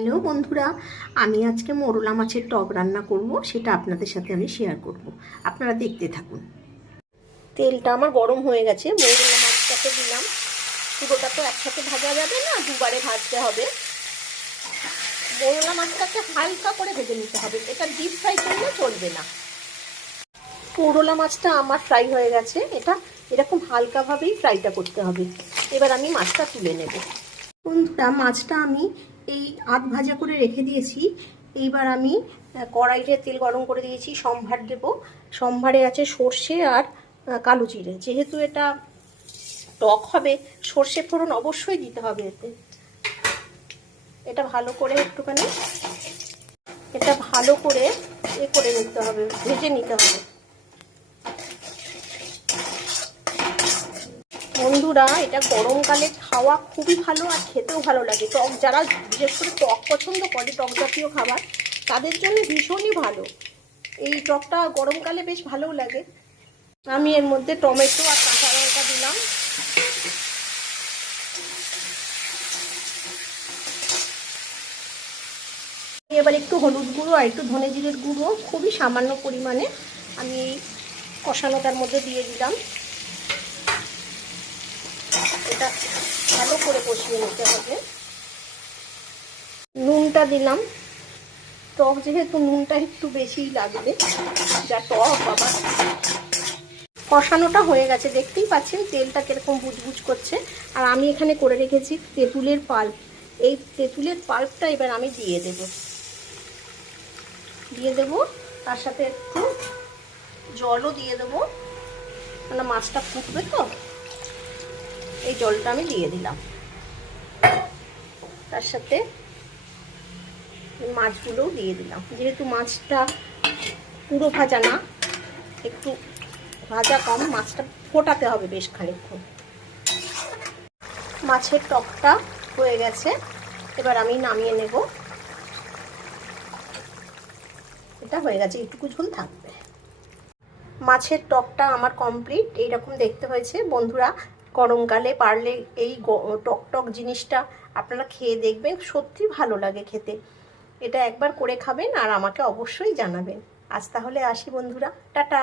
Hello বন্ধুরা, আমি আজকে মোরলা মাছের টক রান্না করব, সেটা আপনাদের সাথে আমি শেয়ার করব। আপনারা দেখতে থাকুন। তেলটা আমার গরম হয়ে গেছে, মোরলা মাছটাকে দিলাম। পুরোটা তো একসাথে ভাজা যাবে না, দুবারে ভাজতে হবে। মোরলা মাছটাকে হালকা করে ভেজে নিতে হবে, এটা ডিপ ফ্রাই করলে চলবে না। মোরলা মাছটা আমার ফ্রাই হয়ে গেছে, এটা এরকম হালকাভাবেই ফ্রাইটা করতে হবে। এবার আমি মাছটা তুলে নেব। বন্ধুরা, মাছটা আমি এই আধ ভাজা করে রেখে দিয়েছি। এইবার আমি কড়াইতে তেল গরম করে দিয়েছি, সম্ভার দেব। সম্ভারে আছে সর্ষে আর কালো জিরে। যেহেতু এটা টক হবে, সর্ষে ফোড়ন অবশ্যই দিতে হবে এতে। এটা ভালো করে একটুখানি করে নিতে হবে, ভেজে নিতে হবে। বন্ধুরা, এটা গরমকালে খাওয়া খুবই ভালো আর খেতেও ভালো লাগে। টক যারা বিশেষ করে টক পছন্দ করে, টক জাতীয় খাবার, তাদের জন্য ভীষণই ভালো। এই টকটা গরমকালে বেশ ভালোও লাগে। আমি এর মধ্যে টমেটো আর কাঁচা লঙ্কা দিলাম। এবার একটু হলুদ গুঁড়ো আর একটু ধনে জিরের গুঁড়ো খুবই সামান্য পরিমাণে আমি এই কষানোটার মধ্যে দিয়ে দিলাম। এটা ভালো করে কষিয়ে নিতে হবে। নুনটা দিলাম, টক যেহেতু নুনটা একটু বেশিই লাগবে, যা টক বাবা। কষানোটা হয়ে গেছে, দেখতেই পাচ্ছেন তেলটা কিরকম বুজবুজ করছে। আর আমি এখানে করে রেখেছি তেঁতুলের পাল্প। এই তেঁতুলের পাল্পটা এবার আমি দিয়ে দেব। তার সাথে একটু জলও দিয়ে দেবো, মানে মাছটা ফুটবে তো। এই জলটা আমি দিয়ে দিলাম। তার সাথে মাছগুলোও দিয়ে দিলাম। যেহেতু মাছটা পুরো ভাজা না, একটু ভাজা কম, মাছটা ফোটাতে হবে বেশ খানিকক্ষণ। মাছের টকটা হয়ে গেছে, এবার আমি নামিয়ে নেব। এটা হয়ে গেছে, এইটুকু ঝোল থাকবে। মাছের টকটা আমার কমপ্লিট। এইরকম দেখতে হয়েছে। বন্ধুরা, গরমকালে পারলে এই টক জিনিসটা আপনারা খেয়ে দেখবেন, সত্যি ভালো লাগে খেতে। এটা একবার করে খাবেন আর আমাকে অবশ্যই জানাবেন। আজ তাহলে আসি বন্ধুরা, টাটা।